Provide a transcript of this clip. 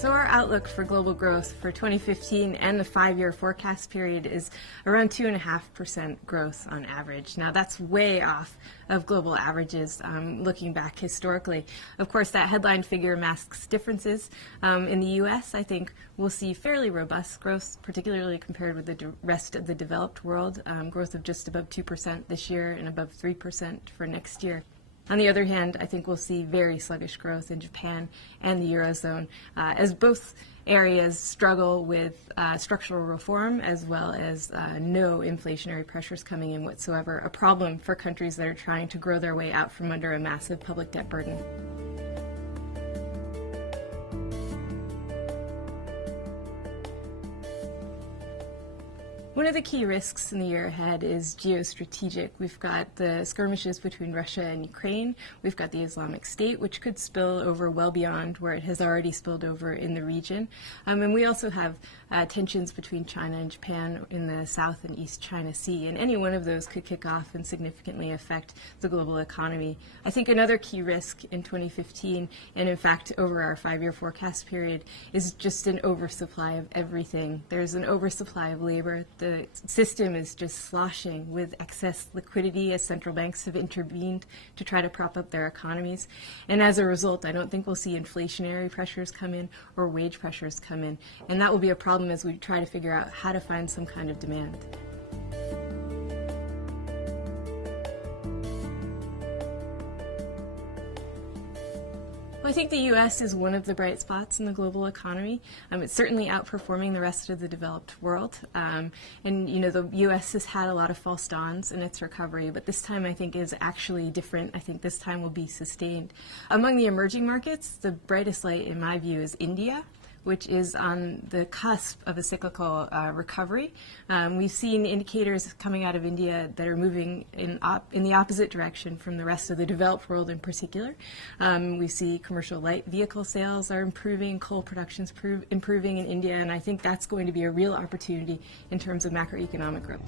So our outlook for global growth for 2015 and the 5-year forecast period is around 2.5% growth on average. Now that's way off of global averages looking back historically. Of course, that headline figure masks differences. In the U.S., I think we'll see fairly robust growth, particularly compared with the rest of the developed world, growth of just above 2% this year and above 3% for next year. On the other hand, I think we'll see very sluggish growth in Japan and the Eurozone as both areas struggle with structural reform as well as no inflationary pressures coming in whatsoever, a problem for countries that are trying to grow their way out from under a massive public debt burden. One of the key risks in the year ahead is geostrategic. We've got the skirmishes between Russia and Ukraine. We've got the Islamic State, which could spill over well beyond where it has already spilled over in the region. And we also have tensions between China and Japan in the South and East China Sea. And any one of those could kick off and significantly affect the global economy. I think another key risk in 2015, and in fact over our 5-year forecast period, is just an oversupply of everything. There's an oversupply of labor. The system is just sloshing with excess liquidity as central banks have intervened to try to prop up their economies. And as a result, I don't think we'll see inflationary pressures come in or wage pressures come in. And that will be a problem as we try to figure out how to find some kind of demand. I think the U.S. is one of the bright spots in the global economy. It's certainly outperforming the rest of the developed world. And you know, the U.S. has had a lot of false dawns in its recovery, but this time I think is actually different. I think this time will be sustained. Among the emerging markets, the brightest light in my view is India, which is on the cusp of a cyclical recovery. We've seen indicators coming out of India that are moving in the opposite direction from the rest of the developed world in particular. We see commercial light vehicle sales are improving, coal production's improving in India, and I think that's going to be a real opportunity in terms of macroeconomic growth.